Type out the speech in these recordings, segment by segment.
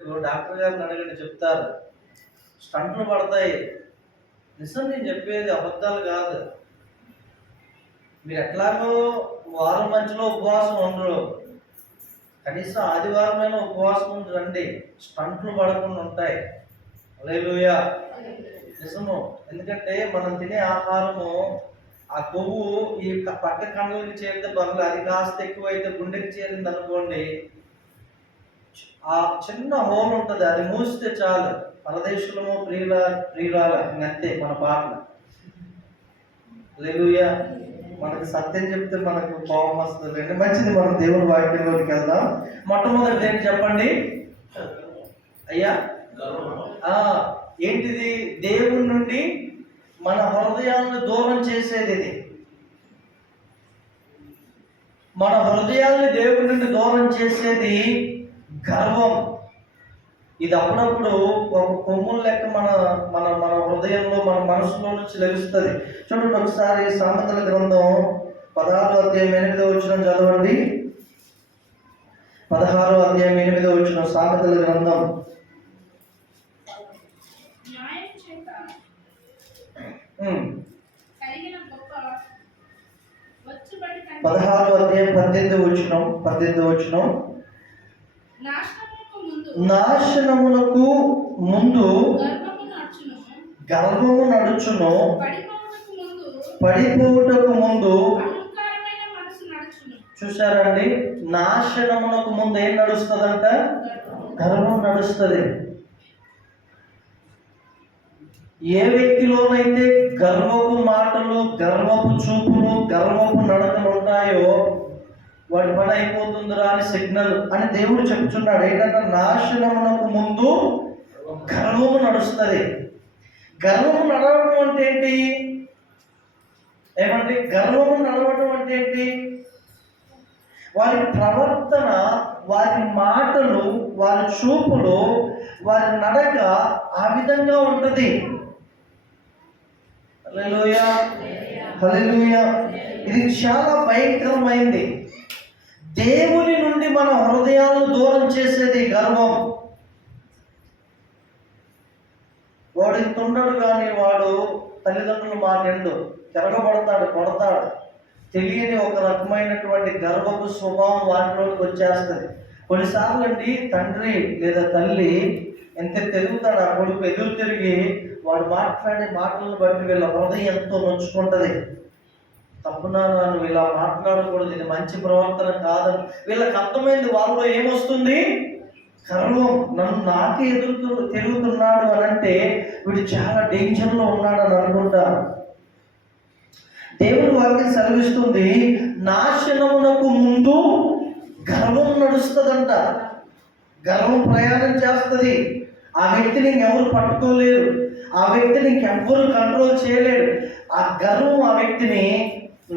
Doctor గారిని అడగండి, చెప్తారు. స్టంట్లు పడతాయి. నిజం, నేను చెప్పేది అబద్ధాలు కాదు. మీరు ఎట్లాగో వారం మధ్యలో ఉపవాసం ఉండరు, కనీసం ఆదివారమైన ఉపవాసం ఉండి రండి, స్టంట్లు పడకుండా ఉంటాయి. హల్లెలూయా. నిజము. ఎందుకంటే మనం తినే ఆహారము, ఆ కొవ్వు ఈ పక్క కళ్ళకి చేరితే పర్లేదు, అది కాస్త ఎక్కువైతే గుండెకి చేరింది అనుకోండి, ఆ చిన్న హోల్ ఉంటుంది, అది మూస్తే చాలు, పరదేశులము ప్రియురాల అంతే మన పాటలు. హల్లెలూయా. మనకు సత్యం చెప్తే మనకు కోపం వస్తుంది. మంచిది, మనం దేవుని వాక్యంలోకి వెళ్దాం. మొట్టమొదటి ఏంటి చెప్పండి అయ్యా? ఏంటిది? దేవుని నుండి మన హృదయాలను దూరం చేసేది ఇది. మన హృదయాల్ని దేవుడి నుండి దూరం చేసేది గర్వం. ఇది అప్పుడప్పుడు ఒక కొమ్ముల లెక్క మన మన మన హృదయంలో, మన మనసులో నుంచి లభిస్తుంది. చూడండి ఒకసారి సామెతల గ్రంథం 16వ అధ్యాయం 8వ వచనం చదవండి. 16వ అధ్యాయం 8వ వచనం, సామెతల గ్రంథం. 16వ అధ్యాయం 18వ వచనం, నాశనమునకు ముందు గర్వము నడుచును, పడిపోవుటకు ముందు. చూసారండి, నాశనమునకు ముందు ఏం నడుస్తుందంట? గర్వం నడుస్తుంది. ఏ వ్యక్తిలోనైతే గర్వపు మాటలు, గర్వపు చూపులు, గర్వపు నడకలు ఉంటాయో వాడి పని అయిపోతుందిరా అని సిగ్నల్ అని దేవుడు చెప్తున్నాడు. ఏంటంటే నాశనమునకు ముందు గర్వము నడుస్తుంది. గర్వము నడవడం అంటే ఏంటి? ఏమంటే గర్వము నడవడం అంటే ఏంటి? వారి ప్రవర్తన, వారి మాటలు, వారి చూపులు, వారి నడక ఆ విధంగా ఉంటుంది. హల్లెలూయా, హల్లెలూయా. ఇది చాలా భయంకరమైంది. దేవుని నుండి మన హృదయాలను దూరం చేసేది గర్వం. వాడు ఇంతుండడు కానీ వాడు తల్లిదండ్రుల మాట ఎండు తిరగబడతాడు, కొడతాడు. తెలియని ఒక రకమైనటువంటి గర్వపు స్వభావం వాటిలోకి వచ్చేస్తుంది. కొన్నిసార్లు అండి తండ్రి లేదా తల్లి ఎంత తిరుగుతాడు, ఆ కొడుకు ఎదురు తిరిగి వాడు మాట్లాడే మాటలను బట్టి వీళ్ళ హృదయం ఎంతో నొచ్చుకుంటుంది. తప్పునా, నువ్వు ఇలా మాట్లాడకూడదు, ఇది మంచి ప్రవర్తన కాదని వీళ్ళకి అర్థమైంది. వాళ్ళలో ఏమొస్తుంది? గర్వం. నాకే తిరుగుతున్నాడు అని అంటే వీడు చాలా డేంజర్లో ఉన్నాడు అని అనుకుంటారు. దేవుని వాక్యం సెలవిస్తుంది, నాశనమునకు ముందు గర్వం నడుస్తుందంట. గర్వం ప్రయాణం చేస్తుంది. ఆ వ్యక్తిని ఇంకెవరు పట్టుకోలేరు, ఆ వ్యక్తిని ఇంకెవ్వరు కంట్రోల్ చేయలేరు. ఆ గర్వం ఆ వ్యక్తిని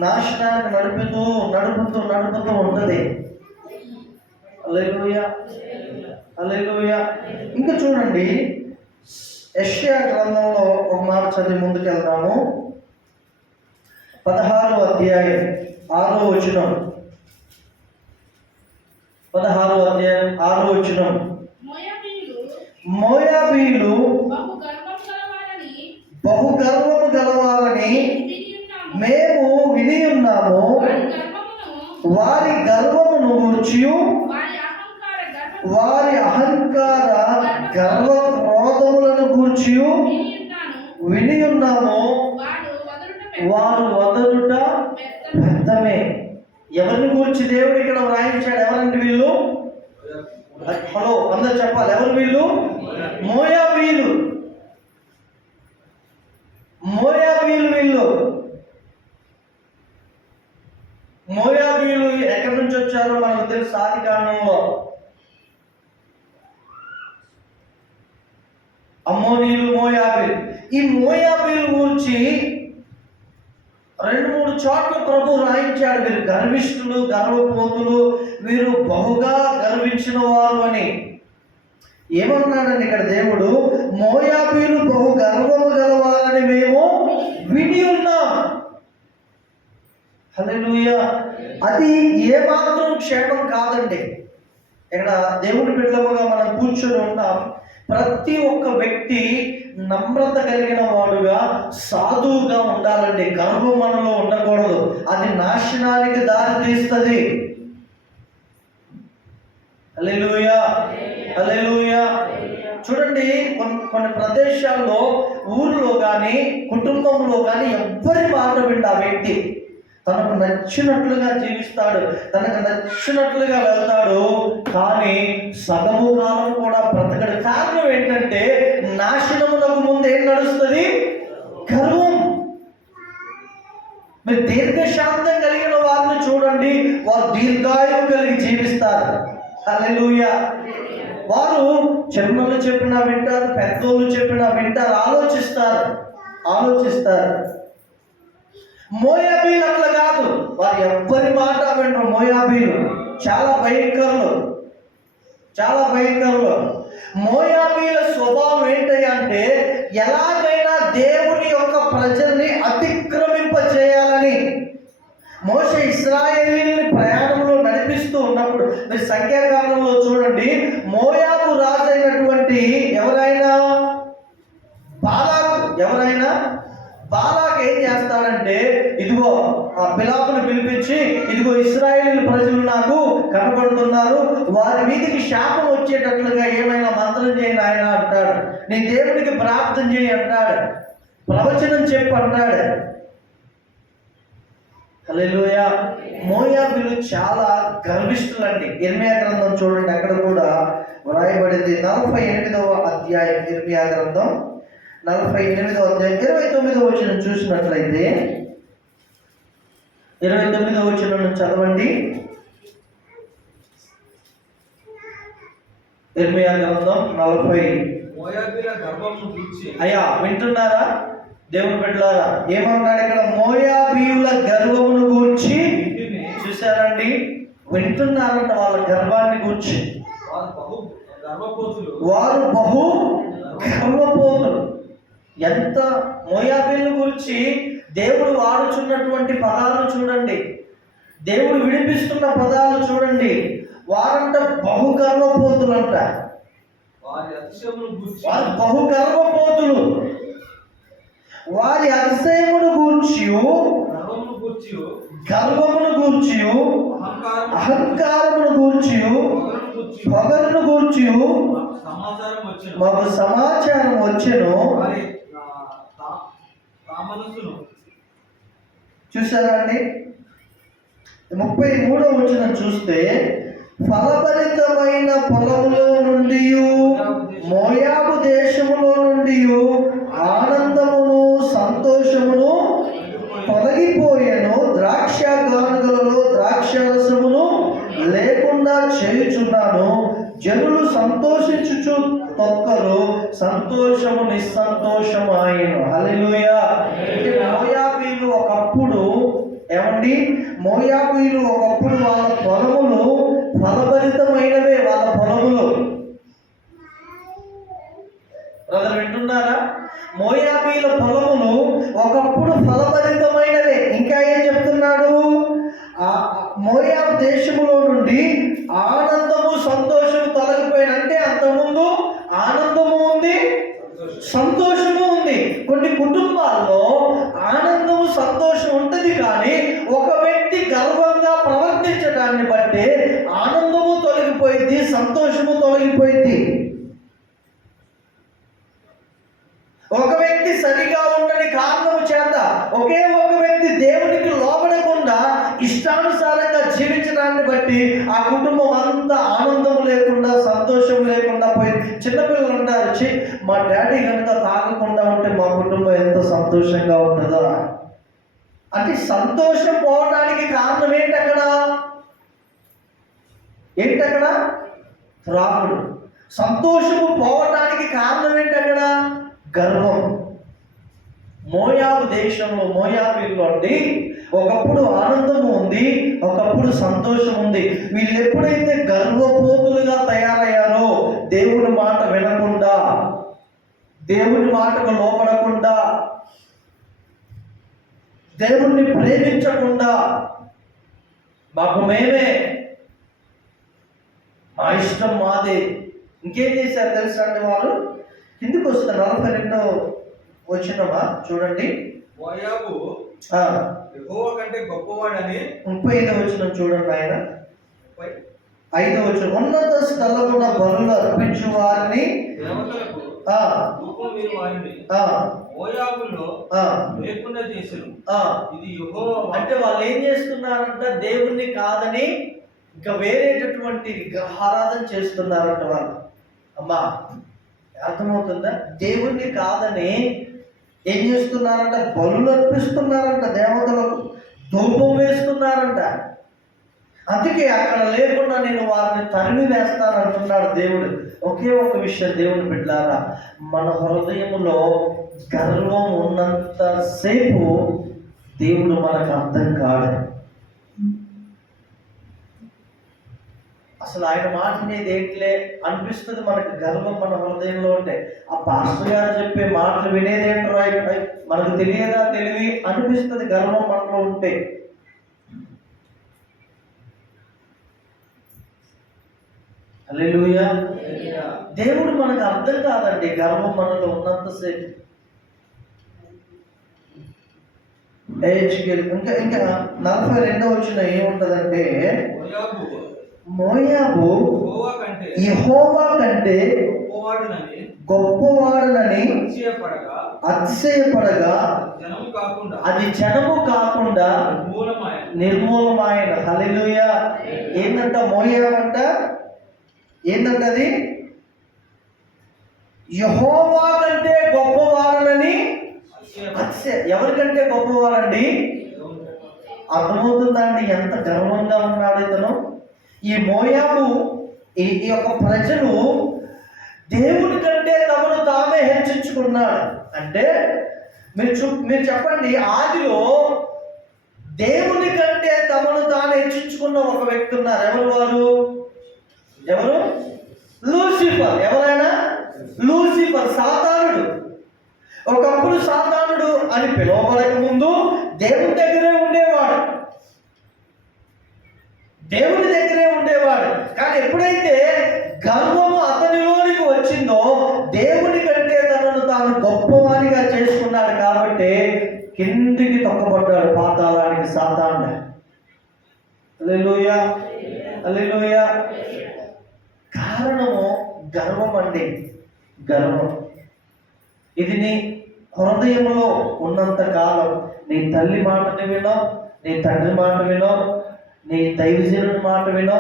నాశనానికి నడుపుతూ ఉంటుంది. హల్లెలూయా, హల్లెలూయా. ఇంకా చూడండి, యెషయా గ్రంథంలో ఒక మాట చదివి ముందుకెళ్దాము. 16వ అధ్యాయం 6వ వచనం. 16వ అధ్యాయం 6వ వచనం. మోయాబీయులు బహు గర్వము గలవారని మేము విని ఉన్నాము. వారి గర్వమును గూర్చియు వారి అహంకార గర్వ క్రోధములను గూర్చియు విని ఉన్నాము. వారు వదరుట వ్యర్థమే. ఎవరిని గూర్చి దేవుడు ఇక్కడ వ్రాయించాడు? ఎవరంటే వీళ్ళు? హలో, అందరు చెప్పాలి, ఎవరు వీళ్ళు? మోయాబీయులు. వీళ్ళు మోయాబీయులు ఎక్కడి నుంచి వచ్చారో మనకు తెలుసు. ఆదికాండంలో అమ్మోనీయులు, మోయాబీయులు. ఈ మోయాబీయుల గురించి 2-3 చోట్ల ప్రభు రాయించాడు. వీరు గర్విష్ఠులు, గర్వపోతులు, వీరు బహుగా గర్వించిన వారు అని. ఏమన్నాడండి ఇక్కడ దేవుడు? మోయాబీయులు బహు గర్వము గలవారని మేము విని ఉన్నాం. హల్లెలూయా. అది ఏమాత్రం క్షేమం కాదండి. ఇక్కడ దేవుడి బిడ్డలుగా మనం కూర్చొని ఉన్నాం. ప్రతి ఒక్క వ్యక్తి నమ్రత కలిగిన వాడుగా, సాధువుగా ఉండాలండి. గర్వం మనలో ఉండకూడదు, అది నాశనానికి దారి తీస్తుంది. హల్లెలూయా, హల్లెలూయా. చూడండి, కొన్ని ప్రదేశాల్లో, ఊరిలో కానీ కుటుంబంలో కానీ ఎవ్వరి మాట విండు ఆ వ్యక్తి. తనకు నచ్చినట్లుగా జీవిస్తాడు, తనకు నచ్చినట్లుగా వెళ్తాడు, కానీ సగము కాలం కూడా బ్రతకడు. కారణం ఏంటంటే నాశనములకు ముందు ఏం నడుస్తుంది? గర్వం. మీరు దీర్ఘశాంతం కలిగిన వారిని చూడండి, వారు దీర్ఘాయువు కలిగి జీవిస్తారు. హల్లెలూయా. వారు చిన్నలు చెప్పినా వింటారు, పెద్దోళ్ళు చెప్పినా వింటారు, ఆలోచిస్తారు. మోయాబీలు అట్లా కాదు, వారు ఎవ్వరి మాట వినరు. మోయాబీలు చాలా భయంకరులు. మోయాబీల స్వభావం ఏంటంటే ఎలాగైనా దేవుని యొక్క ప్రజల్ని అతిక్రమింప చేయాలని. మోషే ఇశ్రాయేలీయుల్ని ప్రయాణంలో నడిపిస్తూ ఉన్నప్పుడు, మీరు సంఖ్యాకాలంలో చూడండి, మోయాబు రాజు అయినటువంటి బాలాకు ఏం చేస్తాడంటే, ఇదిగో ఆ బిలామును పిలిపించి, ఇదిగో ఇశ్రాయేలీయుల ప్రజలు నాకు కనబడుతున్నారు, వారి మీదకి శాపం వచ్చేటట్లుగా ఏమైనా మంత్రం చేయని ఆయన అంటాడు. నీ దేవుడికి ప్రార్థన చేయి అంటాడు, ప్రవచనం చెప్పు అంటాడు. హల్లెలూయా. మోయాబీలు చాలా గర్విష్ఠులండి. ఇర్మియా గ్రంథం చూడండి, అక్కడ కూడా వ్రాయబడింది. 48వ అధ్యాయం, ఇర్మియా గ్రంథం 48వ అధ్యాయం 29వ వచనం చూసినట్లయితే, 29వ వచనం చదవండి. ఇర్మియా గ్రంథం 40. అయ్యా వింటున్నారా దేవుని బిడ్డలారా? ఏమన్నాడు ఇక్కడ? మోయాబీయుల గర్వమును గూర్చి. చూశారండి, వింటున్నారంట వాళ్ళ గర్వాన్ని గూర్చి. వారు బహు గర్వపోతులు. ఎంత మోయాబీల గురించి దేవుడు వాడుచున్నటువంటి పదాలు చూడండి, దేవుడు విడిపిస్తున్న పదాలు చూడండి. వారంట బహు గర్వపోతులంట. వారు బహు గర్వపోతులు. వారి అతిశయమును గూర్చి, గర్వమును గూర్చి, అహంకారమును గూర్చి, పొగరును గూర్చి మాకు సమాచారం వచ్చెను. చూసారా అండి? 33వ వచనం చూస్తే, ఫలభరితమైన పొలములో నుండి, మోయాబు దేశములో నుండి ఆనందమును సంతోషమును తొలగిపోయెను. ద్రాక్ష గానుగలలో ద్రాక్షరసమును లేకుండా చేయుచున్నాను. జనులు సంతోషించుచు తొక్కరు, సంతోషము నిస్సంతోషము ఆయను. హల్లెలూయా. మోయాబీలు ఒకప్పుడు వాళ్ళ పొలములు ఫలభరితమైనవే. వాళ్ళ పొలములు, బ్రదర్ వింటున్నారా? మోయాబీల పొలములు ఒకప్పుడు ఫలభరితమైనవే. ఇంకా ఏం చెప్తున్నాడు? మోయాబు దేశములో నుండి ఆనందము సంతోషము తొలగిపోయిన. అంటే అంతకుముందు ఆనందము ఉంది, సంతోషము ఉంది. కొన్ని కుటుంబాల్లో ఆనందము సంతోషం ఉంటుంది, కానీ ఒక వ్యక్తి గర్వంగా ప్రవర్తించడాన్ని బట్టి ఆనందము తొలగిపోయింది, సంతోషము తొలగిపోయింది. ఒక వ్యక్తి సరిగా ఉండని కారణము చేత ఒకే ఒక వ్యక్తి దేవునికి లోబడకుండా ఇష్టానుసారంగా జీవించడాన్ని బట్టి ఆ కుటుంబం అంతా ఆనందం లేకుండా, సంతోషం లేకుండా పోయింది. చిన్నపిల్లలు ఉంటారు, మా డాడీ కనుక తాగకుండా ఉంటే మా కుటుంబం ఎంత సంతోషంగా ఉంటుందో. అంటే సంతోషం పోవడానికి కారణం ఏంటక్కడ? త్రాగుడు. సంతోషము పోవడానికి కారణం ఏంటక్కడ? గర్వం. మోయాబు దేశంలో మోయాబీల్లో అండి ఒకప్పుడు ఆనందము ఉంది, ఒకప్పుడు సంతోషం ఉంది. వీళ్ళు ఎప్పుడైతే గర్వపోతులుగా తయారయ్యారో, దేవుని మాట వినకుండా, దేవుని మాటకు లోపడకుండా, దేవుణ్ణి ప్రేమించకుండా, ఆ ఇష్టం మాదే. ఇంకేం చేశారు తెలుసా అండి వాళ్ళు? కిందికి వస్తారు 42వ వచనమా చూడండి. మోయాబు యెహోవా కంటే గొప్పవాడని. 35వ వచనం చూడండి. ఆయన 5వ వచనం, ఉన్నత స్థలమున బలులు అర్పించు వారిని దేవతలకు ధూపం వేయు వారిని మోయాబులో లేకుండా చేశారు. ఇది యెహోవా. అంటే వాళ్ళు ఏం చేస్తున్నారంట? దేవుణ్ణి కాదని ఇంకా వేరేటటువంటి విగ్రహారాధన చేస్తున్నారంట వాళ్ళు. అమ్మా అర్థమవుతుందా? దేవుణ్ణి కాదని ఏం చేస్తున్నారంట? బలులు అర్పిస్తున్నారంట, దేవతలకు ధూపం వేస్తున్నారంట. అందుకే అక్కడ లేకుండా నేను వారిని తరిమి వేస్తానంటున్నాడు దేవుడు. ఒకే ఒక విషయం దేవుని బిడ్డలారా, మన హృదయంలో గర్వం ఉన్నంతసేపు దేవుడు మనకు అర్థం కాడు. అసలు ఆయన మాట మీద ఏంటిలే అనిపిస్తుంది మనకు. గర్వం మన హృదయంలో ఉంటే ఆ పాస్టర్ గారు చెప్పే మాటలు వినేదేంటో మనకు తెలియదా తెలివి అనిపిస్తుంది గర్వం మనలో ఉంటే. హల్లెలూయా. దేవుడు మనకు అర్థం కాదండి గర్వం మనలో ఉన్నంతసేపు. ఇంకా ఇంకా 42వ వచనం ఏముంటదంటే, మోయాబు యెహోవా కంటే గొప్పవాడునని అతిశయపడగా అది జనము కాకుండా నిర్మూలమాయన. హల్లెలూయా. ఏంటంట మోయాబు అంట? ఏంటంటే అది యెహోవా కంటే గొప్పవాడనని ఎవరికంటే గొప్పవాడండి? అర్థమవుతుందండి ఎంత గర్వంగా ఉన్నాడు ఇతను. ఈ మోయాబు ఈ యొక్క ప్రజలు దేవుని కంటే తమను తామే హెచ్చించుకున్నాడు. అంటే మీరు చెప్పండి, ఆదిలో దేవుని కంటే తమను తాను హెచ్చించుకున్న ఒక వ్యక్తి ఉన్నారు. ఎవరు వారు? ఎవరు? లూసిఫర్. ఎవరైనా? లూసిఫర్, సాతానుడు. ఒకప్పుడు సాతానుడు అని పిలువబడక ముందు దేవుని దగ్గరే ఉండేవాడు. దేవుని దగ్గరే ఉండేవాడు. కానీ ఎప్పుడైతే గర్వము అతనిలోనికి వచ్చిందో దేవుని కంటే తనను తాను గొప్పవానిగా చేసుకున్నాడు. కాబట్టి కిందికి తొక్కబడ్డాడు పాతాళానికి సాతానుడు. హల్లెలూయా, హల్లెలూయా. కారణము గర్వం అండి, గర్వం. ఇది నీ హృదయంలో ఉన్నంత కాలం నీ తల్లి మాటని వినో, నీ తండ్రి మాట వినో, నీ దైవజనుడి మాట వినో,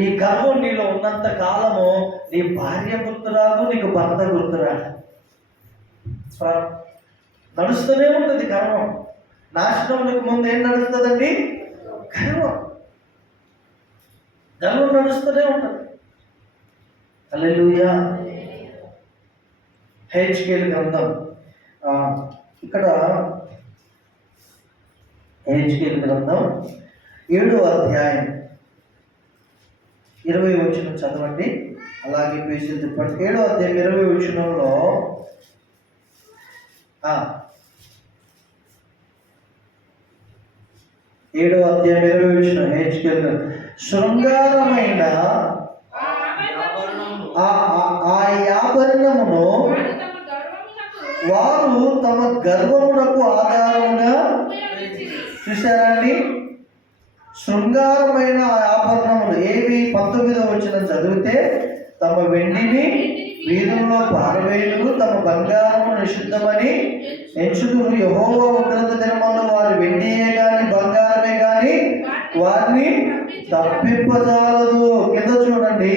ఈ గర్వం నీలో ఉన్నంత కాలము నీ భార్య గుర్తురాదు, నీకు భర్త గుర్తురాదు. నడుస్తూనే ఉంటుంది గర్వం. నాశనానికి ముందు ఏం నడుస్తుందండి? గర్వం. గర్వం నడుస్తూనే ఉంటుంది. హల్లెలూయా. హెచ్కేల్ గ్రంథం, ఇక్కడ హెచ్కేల్ గ్రంథం 7వ అధ్యాయం 20వ వచనం చదవండి. అలాగే పేజీలు తిప్పండి. 7వ అధ్యాయం 20వ వచనంలో 7వ అధ్యాయం 20వ వచనం హెచ్కేల్, శృంగారమైన ఆ యాభరణమును వారు తమ గర్వమునకు ఆధారముగా చూశారండి. శృంగారమైన ఆభరణములు ఏవి? 19వ వచనం చదివితే, తమ వెండిని వీధుల్లో పారవేయులు, తమ బంగారము నిషిద్ధమని ఎంచుదురు. యెహోవా ఉగ్రత దినమందు వారి వెండియే గాని బంగారమే గాని వారిని తప్పింపజాలదు. కింద చూడండి.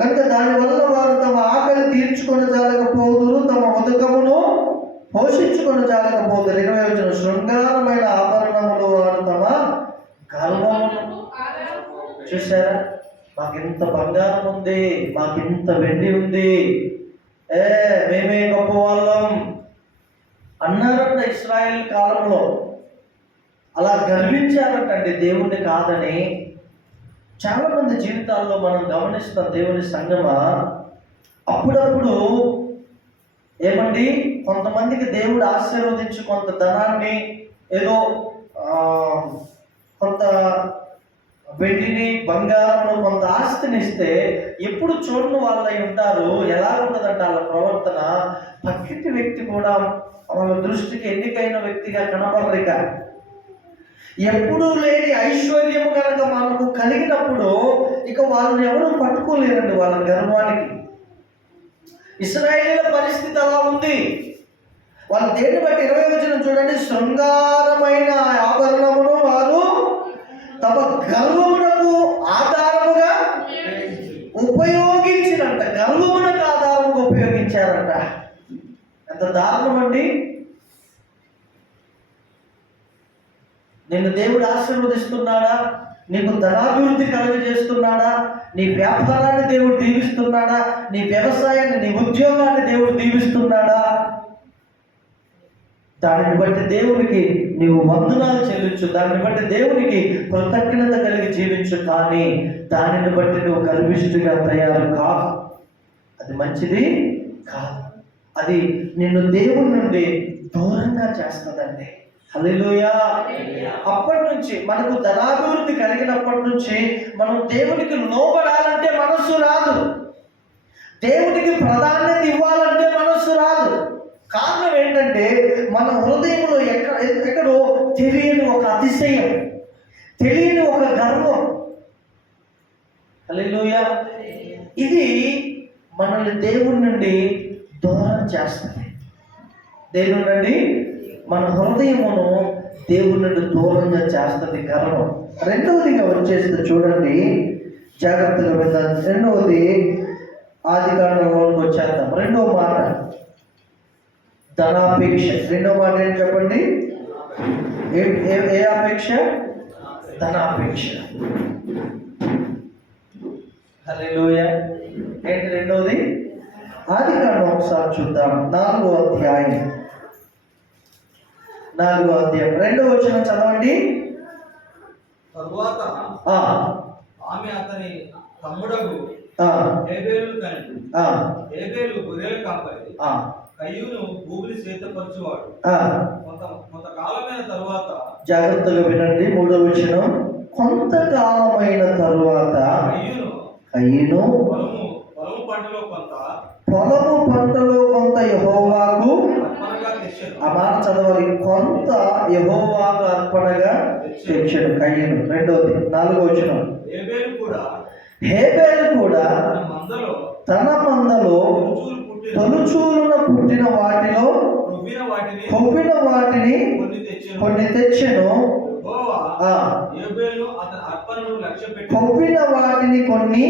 కనుక దానివల్ల వారు తమ ఆకలి తీర్చుకొని జాలకపోదురు, తమ ఉదకమును పోషించుకొని జాలకపోదురు. 20వ వచనం, శృంగారమైన ఆభరణములు వారు తమ గర్వమును. చూసారా? మాకింత బంగారం ఉంది, మాకింత వెండి ఉంది, మేమే గొప్ప వాళ్ళం అన్నారంట ఇశ్రాయేల్ కాలంలో. అలా గర్వించారంటండి దేవుణ్ణి కాదని. చాలా మంది జీవితాల్లో మనం గమనిస్తాం దేవుని సంగమా. అప్పుడప్పుడు ఏమండి, కొంతమందికి దేవుడు ఆశీర్వదించి కొంత ధనాన్ని, ఏదో కొంత వెండిని బంగారం కొంత ఆస్తిని ఇస్తే ఎప్పుడు చూడని వాళ్ళై ఉంటారు. ఎలా ఉంటుందంటే వాళ్ళ ప్రవర్తన, పక్కింటి వ్యక్తి కూడా వాళ్ళ దృష్టికి ఎన్నికైన వ్యక్తిగా కనబడరిక. ఎప్పుడూ లేని ఐశ్వర్యము కనుక మనకు కలిగినప్పుడు ఇక వాళ్ళని ఎవరు పట్టుకోలేరండి వాళ్ళ గర్వానికి. ఇశ్రాయేలీయుల పరిస్థితి అలా ఉంది. వాళ్ళు దేన్ని బట్టి 20వ వచనం చూడండి, శృంగారమైన ఆభరణమును వారు తమ గర్వమునకు ఆధారముగా ఉపయోగించినంట. గర్వమునకు ఆధారముగా ఉపయోగించారంట. ఎంత దారుణం అండి. నిన్ను దేవుడు ఆశీర్వదిస్తున్నాడా? నీకు ధనాభివృద్ధి కలుగజేస్తున్నాడా? నీ వ్యాపారాన్ని దేవుడు దీవిస్తున్నాడా? నీ వ్యవసాయాన్ని, నీ ఉద్యోగాన్ని దేవుడు దీవిస్తున్నాడా? దానిని బట్టి దేవునికి నీవు వందనాలు చెల్లించు, దానిని బట్టి దేవునికి కృతజ్ఞత కలిగి జీవించు. కానీ దానిని బట్టి నువ్వు గర్విష్ఠుగా తయారు కాదు. అది మంచిది కాదు. అది నిన్ను దేవుని నుండి దూరంగా చేస్తుందండి. హల్లెలూయా. అప్పటి నుంచి మనకు ధనాభివృద్ధి కలిగినప్పటి నుంచి మనం దేవునికి లోబడాలంటే మనస్సు రాదు. దేవునికి ప్రాధాన్యత ఇవ్వాలంటే మనస్సు రాదు. కారణం ఏంటంటే మన హృదయంలో ఎక్కడో తెలియని ఒక అతిశయం, తెలియని ఒక గర్వం. హల్లెలూయా. ఇది మనల్ని దేవుని నుండి దూరం చేస్తుంది. దేవుని నుండి మన హృదయమును దేవుని నుండి దూరంగా చేస్తుంది గర్వం. రెండవదిగా వచ్చేసి చూడండి, జాగ్రత్తగా విందాం. రెండవది ఆదికాండంలోకి వచ్చేద్దాం. రెండవ మాట ధనాపేక్ష. రెండవ మాట ఏంటి చెప్పండి? ఏ అపేక్ష? ధనాపేక్ష. హల్లెలూయా. ఏంటి రెండవది? ఆదికాండం ఒకసారి చూద్దాం. 4వ అధ్యాయం 2వ వచనం చదవండి. తరువాత ఆమె అతని తమ్ముడగు హేబేలు కని. హేబేలు గొర్రెల కాపరి, కయ్యూను భూమిని సేతపరచువాడు. కొంతకాలమైన తరువాత, జాగ్రత్తగా వినండి 3వ వచనం, కొంతకాలమైన తరువాత కయ్యూను పొలము పంటలో కొంత యెహోవాకు, ఆ మాట చదవాలి, కొంత యెహోవాకు అర్పణగా తెచ్చాడు కయ్యూను. రెండవది 4వ వచనం, హేబేలు కూడా తన మందలో తొలుచూలున పుట్టిన వాటిలో కొవ్విన వాటిని కొన్ని తెచ్చెను. కొవ్విన వాటిని కొన్ని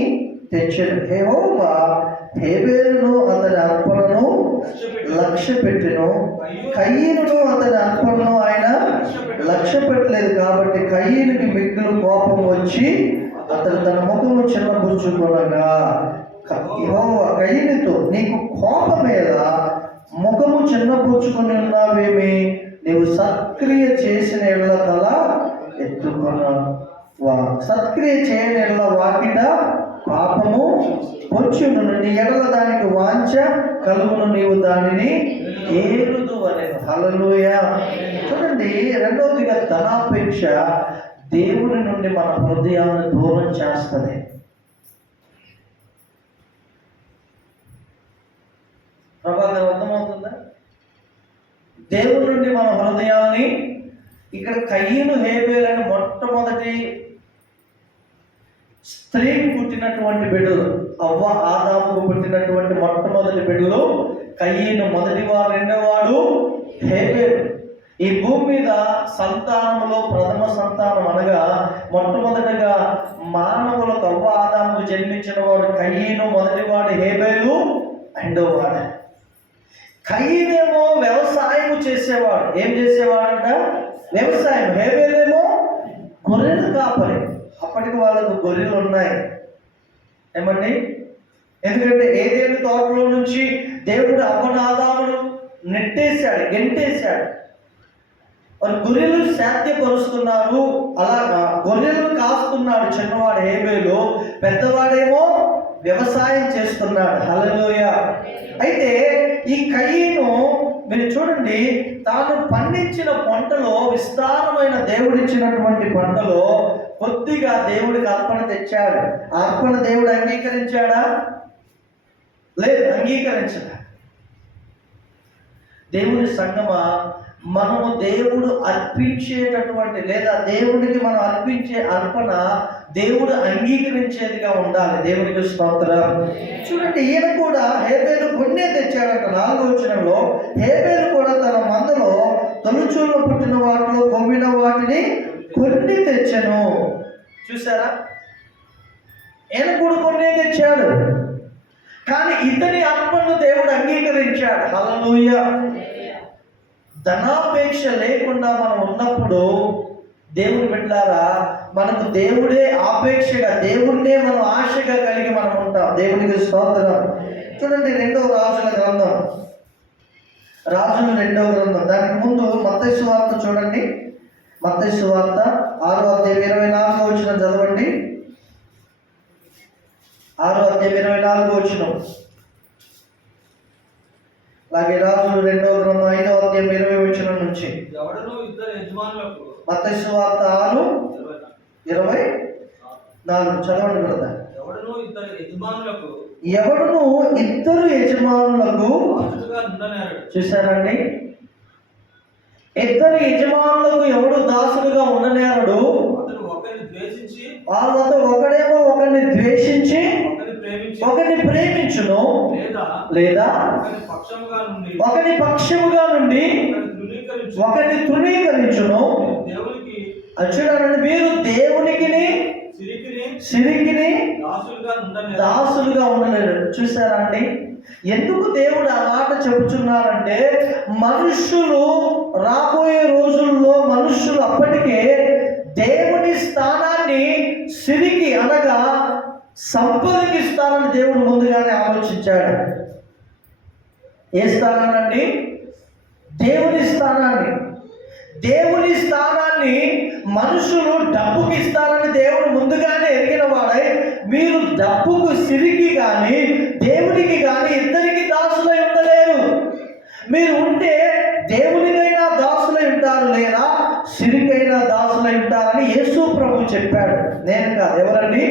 తెచ్చెను. యెహోవా హేబేలును అతని అర్పణను లక్ష్య పెట్టెను, కయ్యూనును అతని అర్పణను ఆయన లక్ష్య పెట్టలేదు. కాబట్టి కయ్యూనుకి మిక్కిలి కోపం వచ్చి అతను తన ముఖము చిన్నబుచ్చుకొనగా, యెహోవా కయ్యూనుతో, నీకు కోపమేలా? ముఖము చిన్నబుచ్చుకొని ఉన్నావేమి? నీవు సత్క్రియ చేసిన ఎడల తల ఎత్తుకున్నావా? సత్క్రియ చేయని ఎడల వాకిట పాపము వచ్చును, నీ ఎడల దానికి వాంఛ కలుగును, నీవు దానిని ఏరుదు అనేది. హల్లెలూయా. చూడండి, రెండవదిగా ధనాపేక్ష దేవుని నుండి మన హృదయాన్ని దూరం చేస్తుంది. ప్రభావం అర్థమవుతుందా? దేవుని నుండి మన హృదయాన్ని, ఇక్కడ కయ్యూను హేబేలను మొట్టమొదటి స్త్రీకి పుట్టినటువంటి బిడ్డలు, అవ్వ ఆదాముకు పుట్టినటువంటి మొట్టమొదటి బిడ్డలు కయ్యూను మొదటివాడు, రెండవవాడు హేబేలు. ఈ భూమి మీద సంతానంలో ప్రథమ సంతానం అనగా మొట్టమొదటిగా మానవులకు అవ్వ ఆదాముకు జన్మించిన వాడు కయ్యూను, మొదటివాడు హేబేలు రెండవవాడు. కయ్యూనేమో వ్యవసాయం చేసేవాడు. ఏం చేసేవాడంట? వ్యవసాయం. హేబేలేమో గొర్రెలు కాపరి. అప్పటికి వాళ్ళకు గొర్రెలు ఉన్నాయి. ఏమండి? ఎందుకంటే ఏదేను తోటలో నుంచి దేవుడు అవ్వనాదామును నెట్టేశాడు, గెంటేశాడు. వారు గొర్రెలు శాంతిపరుస్తున్నారు. అలాగా గొర్రెలు కాస్తున్నాడు చిన్నవాడు హేబేలు, పెద్దవాడేమో వ్యవసాయం చేస్తున్నాడు. హల్లెలూయా. అయితే ఈ కయ్యూను మీరు చూడండి, తాను పండించిన పంటలో, విస్తారమైన దేవుడిచ్చినటువంటి పంటలో కొద్దిగా దేవుడికి అర్పణ తెచ్చాడు. ఆ అర్పణ దేవుడు అంగీకరించాడా? లేదు, అంగీకరించడా. దేవుని సంగమా, మనము దేవుడు అర్పించేటటువంటి లేదా దేవుడికి మనం అర్పించే అర్పణ దేవుడు అంగీకరించేదిగా ఉండాలి. దేవుడికి స్తోత్రం. చూడండి, ఈయన కూడా హేబేలు కొన్నే తెచ్చాడంట. 4వ వచనంలో హేబేలు కూడా తన మందలో తొలుచూలు పుట్టిన వాటిలో కొమ్మిన వాటిని కొన్ని తెచ్చెను. చూసారా, ఈయన కూడా కొన్నే తెచ్చాడు, కానీ ఇతని అర్పణను దేవుడు అంగీకరించాడు. హల్లెలూయా. ధనాపేక్ష లేకుండా మనం ఉన్నప్పుడు దేవుని బిడ్డలారా, మనకు దేవుడే ఆపేక్షగా, దేవుడినే మనం ఆశగా కలిగి మనం ఉంటాం. దేవునికి స్తోత్రం. చూడండి, 2వ రాజుల గ్రంథం, రాజుల 2వ గ్రంథం, దానికి ముందు మత్తయి సువార్త చూడండి. మత్తయి సువార్త 6వ అధ్యాయం 24వ వచనం చదవండి. 6వ అధ్యాయం 24వ వచనం. అలాగే రాజులు 2వ గ్రంథం 5వ అధ్యాయం 20వ వచనం నుంచి. మత్తయి సువార్త 6:24 చదవండి కదా. ఎవడును ఇద్దరు యజమానులకు, చూశారండి, ఇద్దరు యజమానులకు ఎవడు దాసులుగా ఉండనేరడు. వాళ్ళతో ఒకడేమో ఒకరిని ద్వేషించి ఒకరిని ప్రేమించును, లేదా ఒకరి పక్షముగా నుండి ఒకరిని తృణీకరించును. చూడండి, మీరు దేవునికి సిరికిని దాసులుగా ఉండలేరు. చూసారా అండి, ఎందుకు దేవుడు ఆ మాట చెబుతున్నారంటే, మనుషులు రాబోయే రోజుల్లో మనుషులు అప్పటికే దేవుని స్థానాన్ని సిరికి అనగా సంపదకి స్థానాన్ని దేవుడు ముందుగానే ఆలోచించాడు. ఏ స్థానాన్ని? దేవుని స్థానాన్ని. దేవుని స్థానాన్ని మనుషులు డబ్బుకి ఇస్తారని దేవుడు ముందుగానే ఎరిగిన వాడై, మీరు డబ్బుకు సిరికి కానీ దేవునికి కానీ ఇద్దరికి దాసులై ఉండలేరు. మీరు ఉంటే దేవునికైనా దాసులై ఉంటారు, లేదా సిరికైనా దాసులై ఉంటారని యేసు ప్రభు చెప్పాడు. నేను కాదు, ఎవరండి?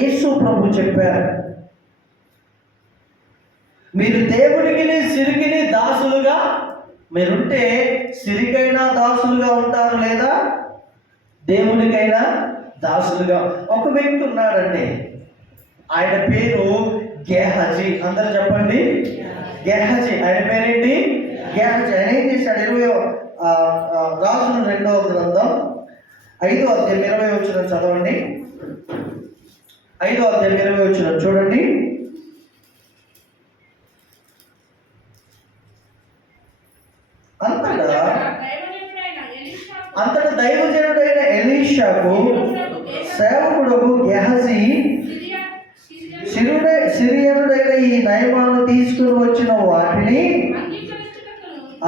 యేసు ప్రభు చెప్పారు. మీరు దేవునికి సిరికిని దాసులుగా మీరుంటే సిరికైనా దాసులుగా ఉంటారు, లేదా దేవునికైనా దాసులుగా. ఒక వ్యక్తి ఉన్నాడండి, ఆయన పేరు గేహజీ. అందరూ చెప్పండి, గేహజీ. ఆయన పేరేంటి? గేహజీ. ఆయన ఏం చేశాడు? 20వ రాజుల 2వ గ్రంథం 5వ అధ్యాయం 20వ వచనం చదవండి. 5వ అధ్యాయం 20వ వచనం చూడండి. అంతటా దైవజనుడైన ఎలీషాకు సేవకుడు గెహజీ సిరియనుడైన ఈ నయమాను తీసుకుని వచ్చిన వాటిని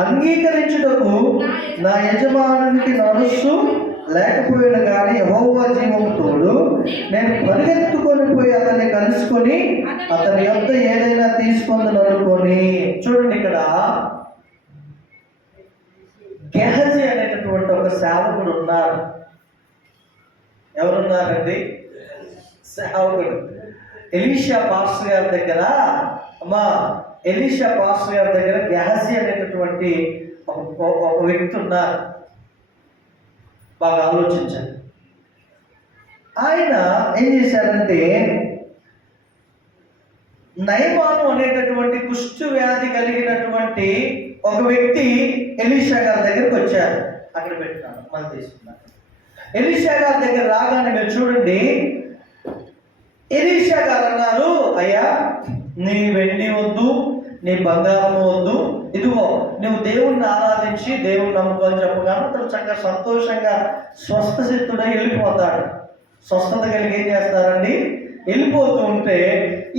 అంగీకరించుటకు నా యజమానునికి మనస్సు లేకపోయిన కానీ యెహోవా జీవము తోడు, నేను పరిగెత్తుకొని పోయి అతన్ని కలుసుకొని అతని యొద్ద ఏదైనా తీసుకుందని అనుకొని. చూడండి, ఇక్కడ గెహజీ అనేటటువంటి ఒక సేవకుడు ఉన్నారు. ఎవరున్నారండి? సేవకుడు. ఎలీషా పాస్టర్ గారి దగ్గర, ఎలీషా పాస్టర్ గారి దగ్గర గెహజీ అనేటటువంటి ఒక వ్యక్తి ఉన్నారు. బాగా ఆలోచించండి. ఆయన ఏం చేశారంటే, నయమాను అనేటటువంటి కుష్టు వ్యాధి కలిగినటువంటి ఒక వ్యక్తి ఎలీషా గారి దగ్గరికి వచ్చారు. అక్కడ పెట్టినాను, మనం తీసుకున్నాను. ఎలీషా గారి దగ్గర రాగానే మీరు చూడండి, ఎలీషా గారు అన్నారు, అయ్యా, నీ వెండి వద్దు, నీ బంగారం వద్దు, ఇదిగో నువ్వు దేవుణ్ణి ఆరాధించి దేవుణ్ణి నమ్ముకోని చెప్పగానే అతను చక్కగా సంతోషంగా స్వస్థ సిద్ధుడై వెళ్ళిపోతాడు. స్వస్థత కలిగి ఏం చేస్తారండి? వెళ్ళిపోతూ ఉంటే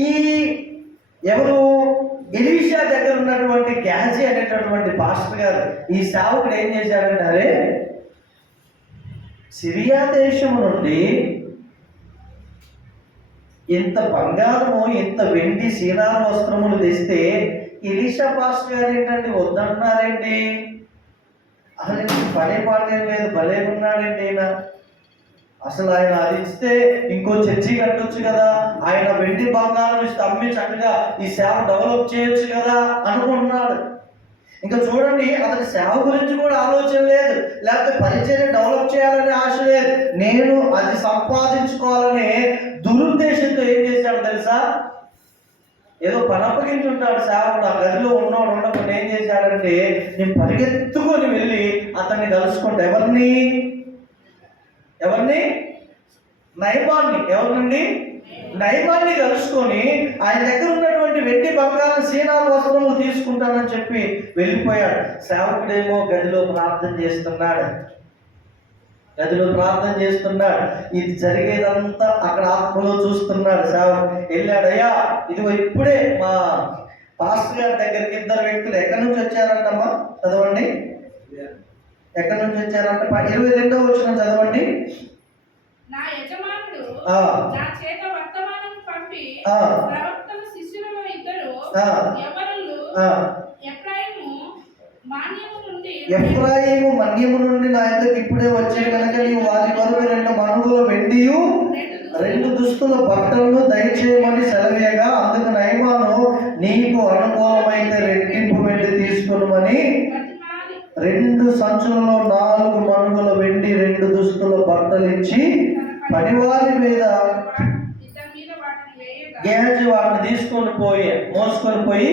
ఈ ఎవరు ఎలీషా దగ్గర ఉన్నటువంటి గెహజీ అనేటటువంటి పాస్టర్ గారు, ఈ సేవకుడు ఏం చేశాడంటారే, సిరియా దేశం నుండి ఇంత బంగారము, ఇంత వెండి సీనార వస్త్రములు తెస్తే ఎలీషా పాస్టర్ గారు ఏంటండి వద్దంటున్నారేంటి? అసలు పని పాటే లేదు, భలే ఉన్నాడండి ఆయన. అసలు ఆయన అది ఇస్తే ఇంకో చర్చి కట్టొచ్చు కదా, ఆయన వెండి బంగారం ఇస్తే అమ్మి చక్కగా ఈ సేవ డెవలప్ చేయొచ్చు కదా అనుకుంటున్నాడు. ఇంకా చూడండి, అతని సేవ గురించి కూడా ఆలోచన లేదు, లేకపోతే పరిచయం డెవలప్ చేయాలనే ఆశ లేదు, నేను అది సంపాదించుకోవాలనే దురుద్దేశంతో ఏం చేశాడు తెలుసా? ఏదో పని అప్పగించుంటాడు సేవకుడు, ఆ గదిలో ఉన్నవాడు ఉండకుండా ఏం చేశాడంటే, నేను పరిగెత్తుకొని వెళ్ళి అతన్ని కలుసుకుంటా. ఎవరిని? నయమాన్ని. ఎవరినండి? నయమాన్ని కలుసుకొని ఆయన దగ్గర ఉన్నటువంటి వెండి బంగారం సీనాల వస్త్రములు తీసుకుంటానని చెప్పి వెళ్ళిపోయాడు. సేవకుడేమో గదిలో ప్రార్థన చేస్తున్నాడు. ఇది జరిగేదంతా అక్కడ ఆత్మలో చూస్తున్నాడు. సేవకుడు వెళ్ళాడు, అయ్యా ఇదిగో ఇప్పుడే మా పాస్టర్ గారి దగ్గరికి ఇద్దరు వ్యక్తులు ఎక్కడి నుంచి వచ్చారంటమ్మా, చదవండి. ఎక్కడి నుంచి వచ్చారంట? 22వ వచనం చదవండి. నా యజమానుడు నా చేత వర్తమానం పంపి ప్రవక్తల శిష్యులలో ఇద్దరు యవనులు ఎఫ్రాయిము మన్యము నుండి నా యొద్దకు ఇప్పుడే వచ్చే కనుక నీవు వారి కొరకు 2 మణుగుల వెండియు 2 దుస్తుల బట్టలను దయచేయమని సెలవేయగా, అందుకు నయమాను నీకు అనుకూలమైతే రెట్టింపు వెండి తీసుకునమని 2 సంచులలో 4 మణుగుల వెండి 2 దుస్తుల బట్టలు ఇచ్చి పనివారి మీద గేహజీ వాటిని మోసుకొని పోయి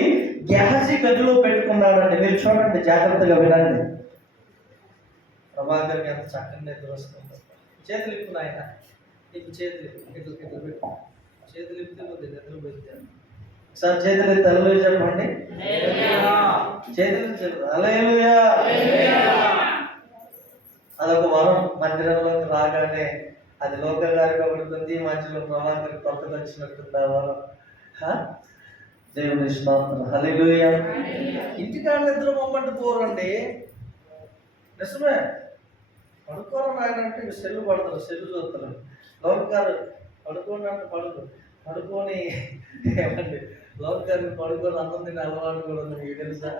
గేహజీ గదిలో పెట్టుకున్నాడండి. మీరు చూడండి, జాగ్రత్తగా వినండి. ప్రభాకర్కి ఎంత చక్కని నిద్ర వస్తుంది. చేతులు ఇప్పు నాయన, ఇప్పుడు చేతులు పెట్టు. చేతులు ఇప్పితే కొద్దిగా నిద్ర పెట్టాను. ఒకసారి చేతులు తలలో చెప్పండి. చేతులు హల్లెలూయా. అదొక వరం. మందిరంలోకి రాగానే అది లోక గారికి ఒకటి ఉంది, మధ్యలో ప్రభాకర్ కొత్తగా వచ్చినట్టుంది ఆ వరం. దేవుని స్తోత్రం. హల్లెలూయా. ఇంటికాడ నిద్ర మొమ్మంటూ పోరండి, నిజమే. పడుకోరు నాయనంటే సెల్లు పడతారు, సెల్లు చూస్తారు. లోక గారు పడుకోండి అంటే పడుకొని ఏమండి, లోక గారిని పడుకొని అన్నం తినే అలవాటు కూడా ఉంది, మీకు తెలుసా?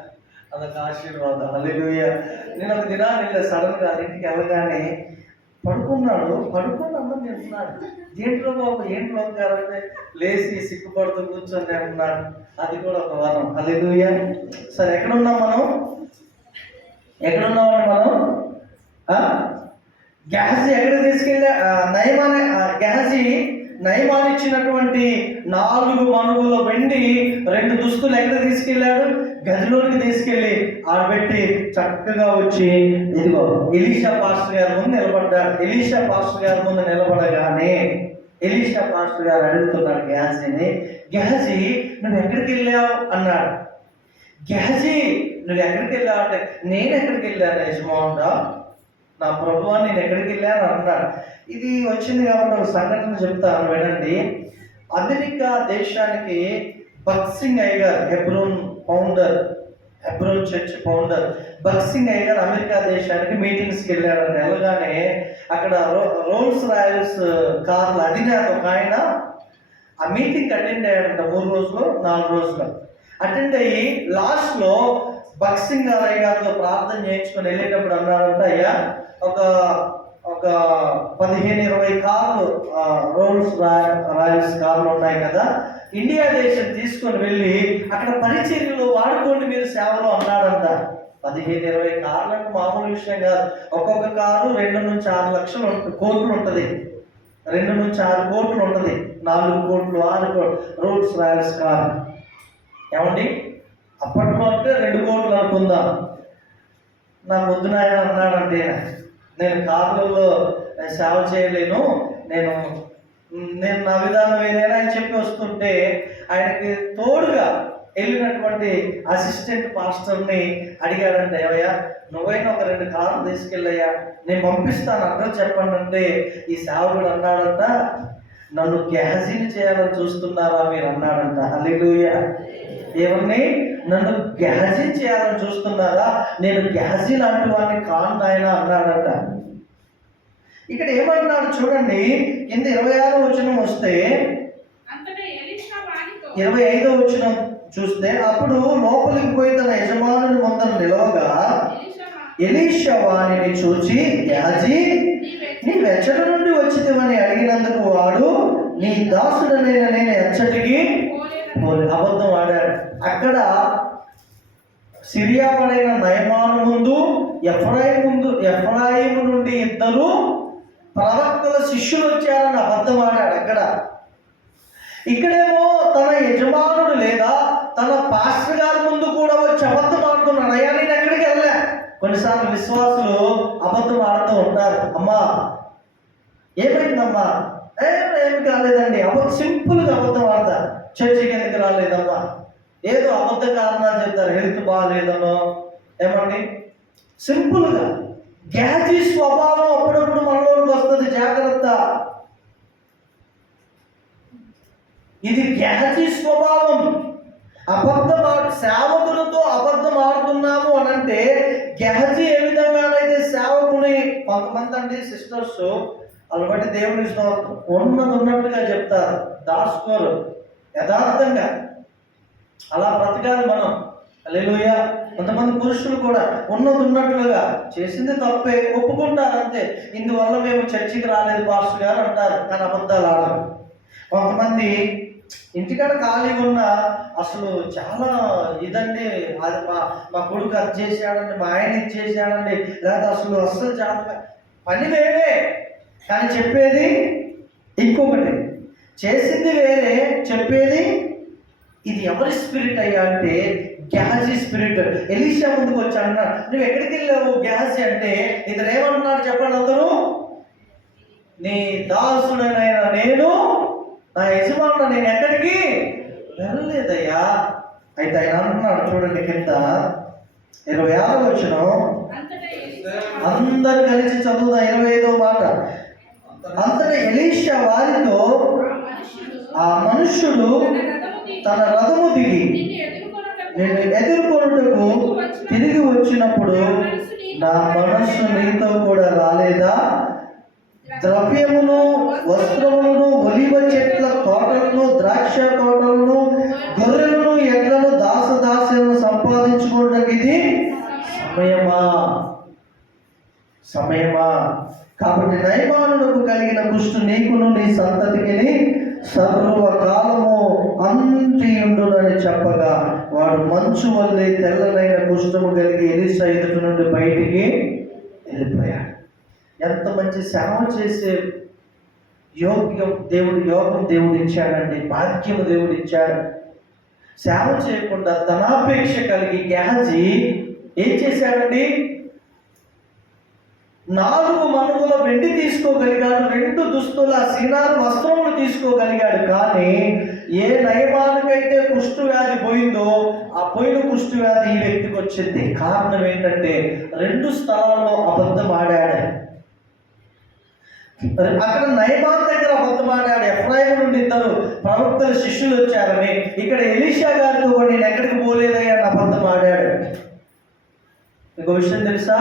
అదొక ఆశీర్వాదం. హల్లెలూయా. నేను ఒక దినాన్ని వెళ్ళా, సడన్గా ఇంటికి వెళ్ళగానే పడుకొని అన్నం తింటున్నాడు. దేంట్లో బాబు, ఏంటి లోక గారు అంటే లేచి సిగ్గుపడుతూ కూర్చొని అంటున్నాడు. అది కూడా ఒక వరం. హల్లెలూయా. సరే, ఎక్కడున్నామండి మనం? గెహజీ ఎక్కడికి తీసుకెళ్ళా? గెహజీ నయమాన్ ఇచ్చినటువంటి 4 మణుగుల వెండి 2 దుస్తులు ఎక్కడ తీసుకెళ్ళాడు? గదిలోనికి తీసుకెళ్ళి ఆడబెట్టి చక్కగా వచ్చి ఇదిగో ఎలీషా పాస్టర్ గారి ముందు నిలబడ్డాడు. ఎలీషా పాస్టర్ గారి ముందు నిలబడగానే ఎలీషా పాస్టర్ గారు అడుగుతున్నాడు గెహజీని, గెహజీ నువ్వు ఎక్కడికి వెళ్ళావు అన్నాడు. గెహజీ నువ్వు ఎక్కడికి వెళ్ళావు అంటే, నేను ఎక్కడికి వెళ్ళాను యజమానుడా, నా ప్రభువా నేను ఎక్కడికి వెళ్ళాను అన్నాడు. ఇది వచ్చింది కాబట్టి ఒక సంఘటన చెప్తాను, వినండి. అమెరికా దేశానికి బక్సింగ్ అయ్యగారు, హెబ్రోన్ చర్చ్ ఫౌండర్ బక్సింగ్ అయ్యగారు అమెరికా దేశానికి మీటింగ్స్కి వెళ్ళాడని. వెళ్ళగానే అక్కడ రోల్స్ రాయల్స్ కార్ల అధినేత ఒక ఆయన ఆ మీటింగ్కి అటెండ్ అయ్యాడంట. 3 రోజులు 4 రోజులు అటెండ్ అయ్యి లాస్ట్లో బక్సింగ్ అయ్య గారితో ప్రార్థన చేయించుకొని వెళ్ళేటప్పుడు అన్నాడంట, అయ్యా ఒక 15-20 కార్లు రోల్స్ రాయల్స్ కార్లు ఉన్నాయి కదా, ఇండియా దేశం తీసుకొని వెళ్ళి అక్కడ పరిచర్యలు వాడుకోండి మీరు సేవలో అన్నాడంట. 15-20 కార్లు అంటే మామూలు విషయం కాదు. ఒక్కొక్క కారు 2 నుంచి 6 లక్షలు కోట్లు ఉంటుంది, 2 నుంచి 6 కోట్లు ఉంటుంది, 4 కోట్లు 6 కోట్లు రోల్స్ రాయల్స్ కారు. ఏమండి, అప్పట్లో అంటే 2 కోట్లు అనుకుందాం. నా పొద్దున ఆయన అన్నాడంటే, నేను కార్లలో సేవ చేయలేను, నేను నా విధానం వేరేనా అని చెప్పి వస్తుంటే ఆయనకి తోడుగా వెళ్ళినటువంటి అసిస్టెంట్ పాస్టర్ని అడిగాడంటే, ఏవయ్యా నువ్వైనా ఒక 2 కార్లు తీసుకెళ్ళయ్యా, నేను పంపిస్తాను, అడ్రస్ చెప్పండి అంటే ఈ సేవకుడు అన్నాడంట, నన్ను గెహజీని చేయాలని చూస్తున్నారా మీరు అన్నాడంట. హల్లెలూయా. ఏమని? నన్ను గెహజీ చేయాలని చూస్తున్నారా? నేను గెహజీ లాంటి వాడిని కాను నాయన అన్నాడంట. ఇక్కడ ఏమంటున్నాడు చూడండి, కింద 26వ వచనం వస్తే, 25వ వచనం చూస్తే, అప్పుడు లోపలికి పోయి తన యజమానుని ముందర నిలవగా ఎలీషా వానిని చూచి, గేహజీ, నీవెచ్చట నుండి వచ్చితివని అడిగినందుకు వాడు, నీ దాసుడనైన నేను ఎచ్చటికి అబద్ధం ఆడాడు. అక్కడ సిరియావాడైన నయమాను ముందు ఎఫ్రాయిము నుండి ఇద్దరు ప్రవక్తల శిష్యులు వచ్చారని అబద్ధం ఆడాడు. ఇక్కడేమో తన యజమానుడు లేదా తన పాస్టర్ గారి ముందు కూడా వచ్చి అబద్ధం ఆడుతున్నాడు. అయ్యా నేను ఎక్కడికి వెళ్ళా. కొన్నిసార్లు విశ్వాసులు అబద్ధం ఆడుతూ ఉంటారు. అమ్మా ఏమైందమ్మా, ఏమి కాలేదండి, సింపుల్గా అబద్ధం ఆడతారు. చర్చికి ఎందుకు రాలేదమ్మా, ఏదో అబద్ధ కారణాలు చెప్తారు, హెల్త్ బాగాలేదనో ఏమండి, సింపుల్గా. గ్యాజీ స్వభావం అప్పుడప్పుడు మనలోకి వస్తుంది, జాగ్రత్త. ఇది గ్యాజీ స్వభావం. సేవకులతో అబద్ధం ఆడుతున్నాము అని అంటే గ్యాజీ ఏ విధంగానైతే సేవకుని కొంతమంది అండి సిస్టర్స్ వాళ్ళు బట్టి దేవుని ఉన్నది ఉన్నట్టుగా చెప్తారు, దాచుకోరు, యథార్థంగా అలా బ్రతకాలి మనం. హల్లెలూయా. కొంతమంది పురుషులు కూడా ఉన్నది ఉన్నట్లుగా చేసింది తప్పే ఒప్పుకుంటారు, అంతే. ఇందువల్ల మేము చర్చికి రాలేదు పాస్టర్ గారు అంటారు, కానీ అబద్ధాలు ఆడరు. కొంతమంది ఇంటికాడ ఖాళీగా ఉన్న అసలు చాలా ఇదండి, అది మా కొడుకు అది చేశాడండి, మా ఆయన ఇది చేశాడండి, లేదా అసలు చాలా పని వేరే కానీ చెప్పేది ఇంకొకటి, చేసింది వేరే చెప్పేది. ఇది ఎవరి స్పిరిట్ అయ్యా అంటే గ్యాజీ స్పిరిట్. ఎలీషా ముందుకు వచ్చి అన్నాడు, నువ్వు ఎక్కడికి వెళ్ళావు గ్యాజీ అంటే, ఇతను ఏమంటున్నాడు చెప్పండి అందరూ, నీ దాసుడనైన నేను, నా యజమానుడు నేను ఎక్కడికి వెళ్ళలేదయ్యా. అయితే ఆయన అంటున్నాడు చూడండి కింద 26వ వచనం, అందరు కలిసి చదువుదా 25వ మాట. అంతటా ఎలీషా వారితో, ఆ మనుష్యుడు తన రథము దిగి నేను ఎదుర్కొనుటకు తిరిగి వచ్చినప్పుడు నా మనస్సు నీతో కూడా రాలేదా? ద్రవ్యమును, వస్త్రములను, ఒలివ చెట్ల తోటలను, ద్రాక్ష తోటలను, గొర్రెలను, ఎడ్లను, దాసదాస్యలను సంపాదించుకోవడానికి ఇది సమయమా? కాబట్టి నయమానులకు కలిగిన కుష్టు నీకును నీ సంతతికి సర్వకాలము అంటియుండునని చెప్పగా, వాడు మంచు వల్లే తెల్లనైన కుష్ఠము కలిగి ఎలీషా ఎదుటి నుండి బయటికి వెళ్ళిపోయాడు. ఎంత మంచి సేవ చేసే యోగం దేవుడు ఇచ్చాడండి, భాగ్యము దేవుడు ఇచ్చాడు. సేవ చేయకుండా ధనాపేక్ష కలిగి గ్యాజీ ఏం చేశాడండి, 4 మణుగుల వెండి తీసుకోగలిగాడు, 2 దుస్తుల సినారు వస్త్రములు తీసుకోగలిగాడు. కానీ ఏ నయమానికైతే కుష్టు వ్యాధి పోయిందో ఆ పోయిన కుష్టు వ్యాధి ఈ వ్యక్తికి వచ్చింది. కారణం ఏంటంటే 2 స్థలాల్లో అబద్ధం ఆడాడు. అక్కడ నయమాన్ దగ్గర అబద్ధం ఆడాడు, ఎఫ్రాయిము నుండి ఇద్దరు ప్రవక్తల శిష్యులు వచ్చారని. ఇక్కడ ఎలీషా గారితో కూడా నేను ఎక్కడికి పోలేదయ్యా అని అబద్ధం ఆడాడు. ఇంకో విషయం తెలుసా,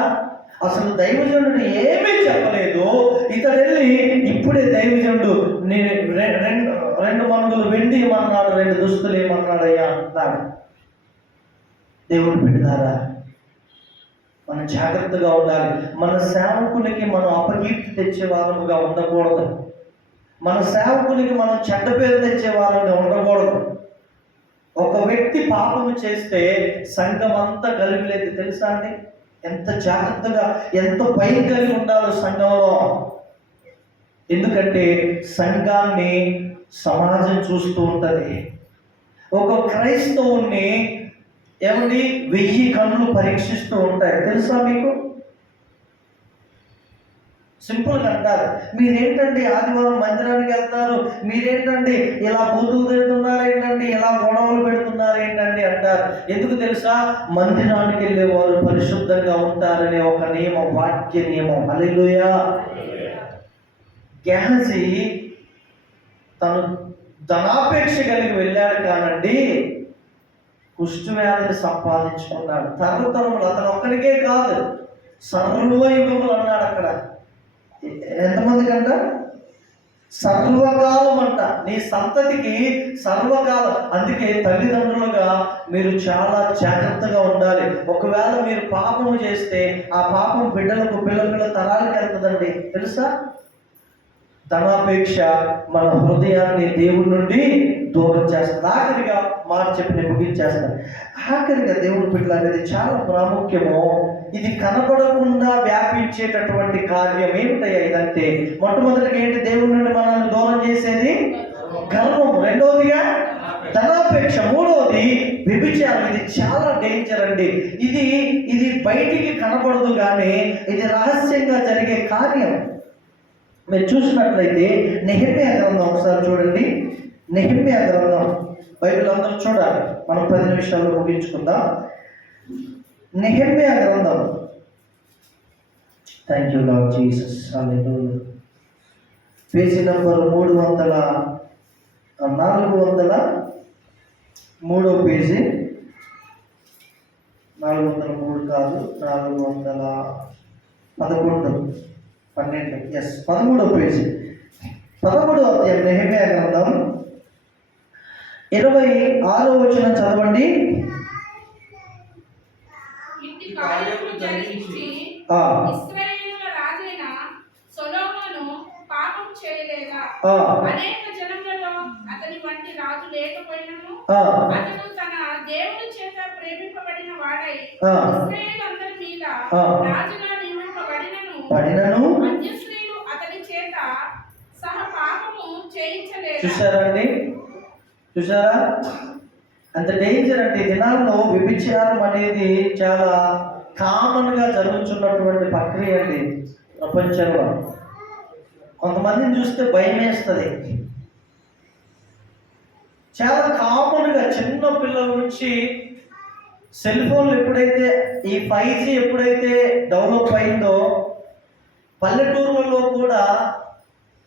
అసలు దైవజనుడు ఏమీ చెప్పలేదు. ఇతడు వెళ్ళి ఇప్పుడే దైవజనుడు నేను 2 మణుగులు వెండి ఏమన్నాడు, 2 దుస్తులు ఏమన్నాడయ్యా అంటున్నాడు. దేవుడు బిడ్డలారా, మనం జాగ్రత్తగా ఉండాలి. మన సేవకునికి మనం అపకీర్తి తెచ్చే వారముగా ఉండకూడదు. మన సేవకునికి మనం చెడ్డ పేరు తెచ్చే వారంగా ఉండకూడదు. ఒక వ్యక్తి పాపము చేస్తే సంఘం అంతా కలిగిలేదు, తెలుసా అండి? ఎంత జాగ్రత్తగా, ఎంత భయం కలిగి ఉండాలో సంఘంలో. ఎందుకంటే సంఘాన్ని సమాజం చూస్తూ ఉంటుంది. ఒక క్రైస్తవుని 1000 కన్నులు పరీక్షిస్తూ ఉంటాయి, తెలుసా మీకు? సింపుల్గా అంటారు, మీరేంటండి ఆదివారం మందిరానికి వెళ్తారు, మీరేంటండి ఇలా బూతులు తిడుతున్నారు ఏంటండి, ఇలా గొడవలు పెడుతున్నారు ఏంటండి అంటారు. ఎందుకు తెలుసా? మందిరానికి వెళ్ళేవారు పరిశుద్ధంగా ఉంటారనే ఒక నియమం, వాక్య నియమం. హల్లెలూయా. గ్యాజీ తను ధనాపేక్ష కలిగి వెళ్ళాడు కానండి, కుష్టు వ్యాధిని సంపాదించుకున్నాడు. తరతరములు, అతను ఒక్కడికే కాదు, సర్వయుగములు అన్నాడు. అక్కడ ఎంతమంది కంట? సర్వకాలం అంట, నీ సంతతికి సర్వకాలం. అందుకే తల్లిదండ్రులుగా మీరు చాలా జాగ్రత్తగా ఉండాలి. ఒకవేళ మీరు పాపము చేస్తే ఆ పాపం బిడ్డలకు పిల్లల తరాలకు వెళ్తుందండి, తెలుసా? ధనాపేక్ష మన హృదయాన్ని దేవుడి నుండి దూరం చేస్తుంది. ఆఖరిగా మాట చెప్పి నేను ముగించేస్తాను. ఆఖరిగా దేవుడి బిడ్డలు అనేది చాలా ప్రాముఖ్యము. ఇది కనపడకుండా వ్యాపించేటటువంటి కార్యం ఏమిటయ్యా ఇదంటే, మొట్టమొదటిగా ఏంటి దేవుడి నుండి మనల్ని దూరం చేసేది? గర్వం. రెండవదిగా ధనాపేక్ష. మూడవది వ్యభిచారం. ఇది చాలా డేంజర్ అండి. ఇది బయటికి కనపడదు కానీ ఇది రహస్యంగా జరిగే కార్యం. మీరు చూసినట్లయితే నెహెమ్యా గ్రంథం ఒకసారి చూడండి. నెహెమ్యా గ్రంథం, బైబిల్ అందరూ చూడాలి, మనం 10 నిమిషాల్లో ముగించుకుందాం. నెహెమ్యా గ్రంథం. Thank you lord Jesus. Hallelujah. Page number 403 page. 403 కాదు, 13వ పేజీ, 13వ అధ్యాయం నెహెమ్యా గ్రంథం 26వ వచనం చదవండి. ఇంటి కార్యములు జరిగించి ఇశ్రాయేలుల రాజైన సొలొమోను పాపం చేయలేదా? అనేక జనములలో అతని వంటి రాజు లేకపోయినను అతను తన దేవుని చేత ప్రేమింపబడిన వాడై ఇశ్రాయేలు మీద రాజుగా నియమింపబడినను అన్యస్త్రీలు అతని చేత సహ పాపము చేయించలేదు. చూసారండి, చూసారా? అంత డేంజర్ అంటే. దినాల్లో వ్యభిచారం అనేది చాలా కామన్ గా జరుగుతున్నటువంటి ప్రక్రియ అండి ప్రపంచంలో. కొంతమందిని చూస్తే భయం వేస్తుంది. చాలా కామన్ గా చిన్న పిల్లల నుంచి సెల్ ఫోన్లు ఎప్పుడైతే ఈ 5G ఎప్పుడైతే డెవలప్ అయిందో పల్లెటూర్లలో కూడా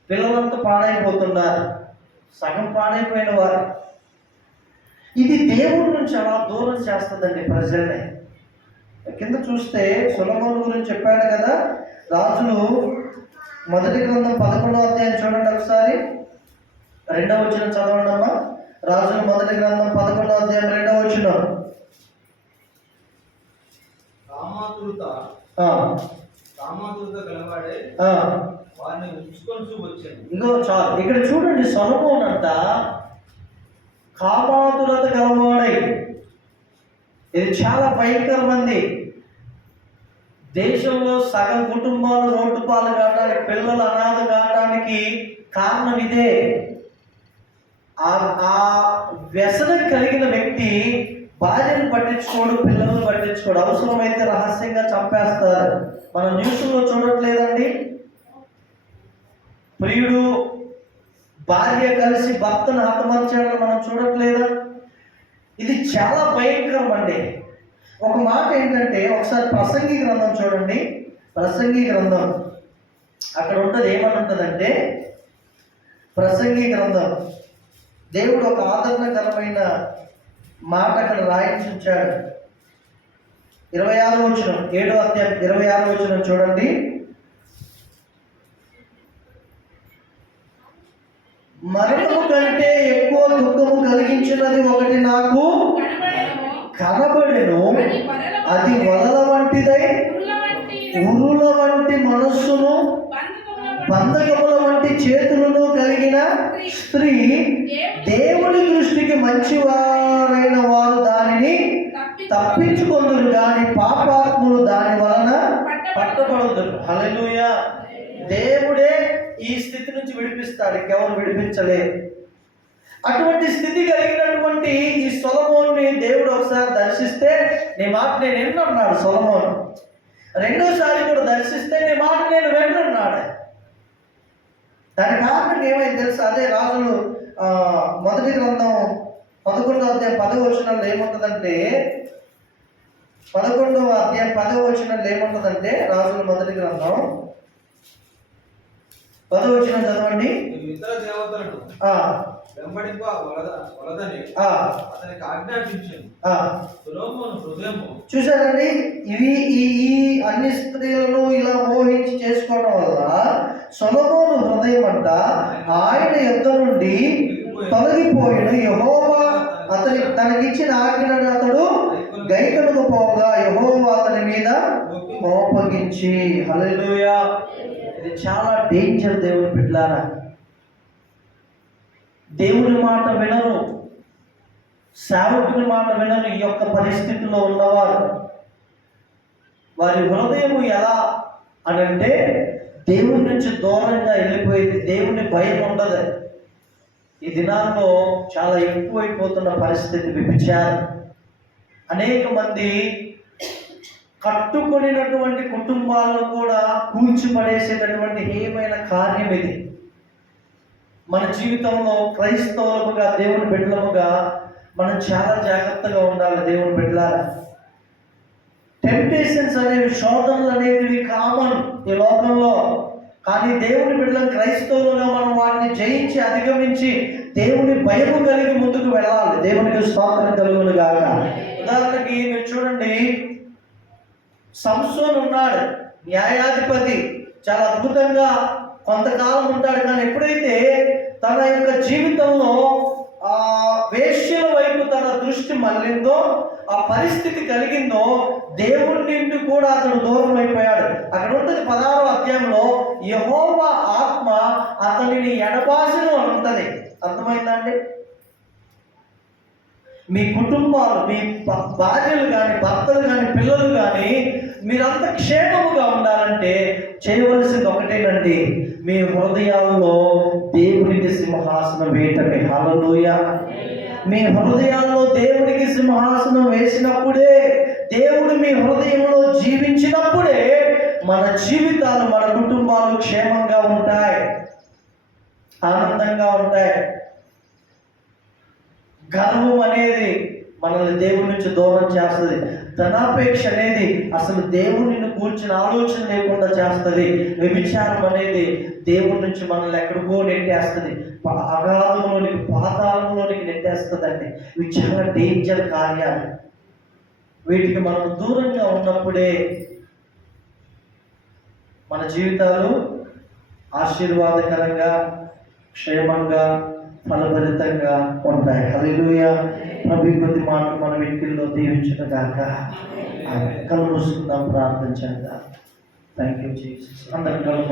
పిల్లలంతా పాడైపోతున్నారు, సగం పాడైపోయిన వారు. ఇది దేవుడి నుంచి అలా దూరం చేస్తుందండి ప్రజల్ని. కింద చూస్తే సొలొమోను గురించి చెప్పాడు కదా. రాజులు మొదటి గ్రంథం 11వ అధ్యాయం చూడండి ఒకసారి. 2వ వచనం చదవండి అమ్మా. రాజులు మొదటి గ్రంథం 11వ అధ్యాయం 2వ వచనం. ఇగో చాలు, ఇక్కడ చూడండి. సొలొమోను అంట కామాతురత గలవాడై. ఇది చాలా భయంకరమంది. దేశంలో సగం కుటుంబాలు రోడ్డు పాలు కావడానికి, పిల్లలు అనాథ కావడానికి కారణం ఇదే. ఆ వ్యసనం కలిగిన వ్యక్తి భార్యను పట్టించుకోడు, పిల్లలను పట్టించుకోడు. అవసరమైతే రహస్యంగా చంపేస్తారు. మనం న్యూస్లో చూడట్లేదండి. ప్రియుడు భార్య కలిసి భర్తను హతమార్చాడని మనం చూడట్లేదా? ఇది చాలా భయంకరం అండి. ఒక మాట ఏంటంటే, ఒకసారి ప్రసంగి గ్రంథం చూడండి. ప్రసంగి గ్రంథం అక్కడ ఉంటుంది. ఏమని ఉంటుందంటే, ప్రసంగి గ్రంథం దేవుడు ఒక ఆదరణకరమైన మాట అక్కడ రాయించి ఉంచాడు. 26వ వచనం, 7వ అధ్యాయం 26వ వచనం చూడండి. మరణము కంటే ఎక్కువ దుఃఖము కలిగించినది ఒకటి నాకు కనబడెను, అది వలల వంటిదై ఉరుల వంటి మనస్సును బంధకముల వంటి చేతులను కలిగిన స్త్రీ. దేవుని దృష్టికి మంచివారైన వారు దానిని తప్పించుకొందురు కానీ పాపాత్ములు దాని వలన పట్టబడుదురు. హల్లెలూయా. దేవుడే ఈ స్థితి నుంచి విడిపిస్తాడు, ఇంకెవరు విడిపించలేరు. అటువంటి స్థితి కలిగినటువంటి ఈ సొలొమోనుని దేవుడు ఒకసారి దర్శిస్తే, నీ మాట నేను విన్నన్నాడు సొలొమోను. రెండోసారి కూడా దర్శిస్తే, నీ మాట నేను విన్నన్నాడు. దాని కారణం ఏమైంది తెలుసా? అదే రాజులు మొదటి గ్రంథం 11వ అధ్యాయం 10వ వచనంలో ఏముంటుందంటే, 11వ అధ్యాయం 10వ వచనంలో ఏముంటుందంటే, రాజుల మొదటి గ్రంథం 10వ వచనం చదవండి. చూసారండి, ఇవి ఈ అన్ని స్త్రీలను ఇలా మోహించి చేసుకోవడం వల్ల సొలొమోను హృదయం అంట ఆయన యొద్ద నుండి తొలగిపోయిన యెహోవా తనకిచ్చిన ఆజ్ఞను అతడు గైకొనకపోగా యెహోవా అతని మీద కోపగించి. హల్లెలూయా. ఇది చాలా డేంజర్ దేవుని బిడ్డలారా. దేవుని మాట వినరు, సేవకుని మాట వినరు. ఈ యొక్క పరిస్థితిలో ఉన్నవారు వారి హృదయం ఎలా అని అంటే దేవుని నుంచి దూరంగా వెళ్ళిపోయింది. దేవుని భయం ఉండదు. ఈ దినాల్లో చాలా ఎక్కువైపోతున్న పరిస్థితి వ్యభిచారం. అనేక మంది కట్టుకొనినటువంటి కుటుంబాలను కూడా కూల్చిపడేసేటటువంటి హేయమైన కార్యం ఇది. మన జీవితంలో క్రైస్తవులుగా దేవుని బిడ్డలముగా మనం చాలా జాగ్రత్తగా ఉండాలి. దేవుని బిడ్డలారా, టెంప్టేషన్స్ అనేవి, శోధనలు అనేవి కామన్ ఈ లోకంలో. కానీ దేవుని బిడ్డలను క్రైస్తవులుగా మనం వాటిని జయించి అధిగమించి దేవుని భయము కలిగి ముందుకు వెళ్ళాలి. దేవునికి స్తోత్రం కలుగును గాక. ఉదాహరణకి మీరు చూడండి, సంసోను ఉన్నాడు, న్యాయాధిపతి, చాలా అద్భుతంగా కొంతకాలం ఉంటాడు. కానీ ఎప్పుడైతే తన యొక్క జీవితంలో వేశ్యల వైపు తన దృష్టి మళ్ళిందో, ఆ పరిస్థితి కలిగిందో, దేవుడి నుండి కూడా అతడు దూరం అయిపోయాడు. అక్కడ ఉంటుంది 16వ అధ్యాయంలో, యెహోవా ఆత్మ అతనిని ఎడబాసెను అని ఉంటుంది. అర్థమైందండి? మీ కుటుంబాలు, మీ భార్యలు కానీ, భర్తలు కానీ, పిల్లలు కానీ మీరంతా క్షేమముగా ఉండాలంటే చేయవలసింది ఒకటేనండి, మీ హృదయాల్లో దేవునికి సింహాసనం వేయటమే. హల్లెలూయా. మీ హృదయాల్లో దేవునికి సింహాసనం వేసినప్పుడే, దేవుడు మీ హృదయంలో జీవించినప్పుడే మన జీవితాలు, మన కుటుంబాలు క్షేమంగా ఉంటాయి, ఆనందంగా ఉంటాయి. గర్వం అనేది మనల్ని దేవుడి నుంచి దూరం చేస్తుంది. ధనాపేక్ష అనేది అసలు దేవుడిని కూర్చిన ఆలోచన లేకుండా చేస్తుంది. వ్యభిచారం అనేది దేవుడి నుంచి మనల్ని ఎక్కడికో నెట్టేస్తుంది, అగాధంలోనికి, పాతాళంలోనికి నెట్టేస్తుందండి. ఇవి చాలా డేంజర్ కార్యాలు. వీటికి మనం దూరంగా ఉన్నప్పుడే మన జీవితాలు ఆశీర్వాదకరంగా, క్షేమంగా, ఫలభరితంగా ఉంటాయి. హల్లెలూయా. ప్రభు కొద్ది మాటలు మన వ్యక్తుల్లో దీవించును గాక. కళ్ళు మూసుకుందాం, ప్రార్థన చేద్దాం. Thank you Jesus. అందరికీ